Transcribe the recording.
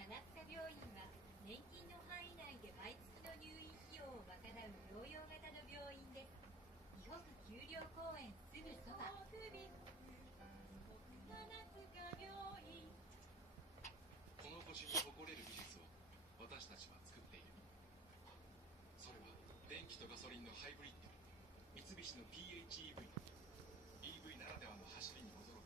七草病院は年金の範囲内で毎月の入院費用を賄う療養型の病院です。美北丘陵公園すぐそば。この星に誇れる技術を私たちは作っている。それは電気とガソリンのハイブリッド、三菱の PHEV。 EV ならではの走りに驚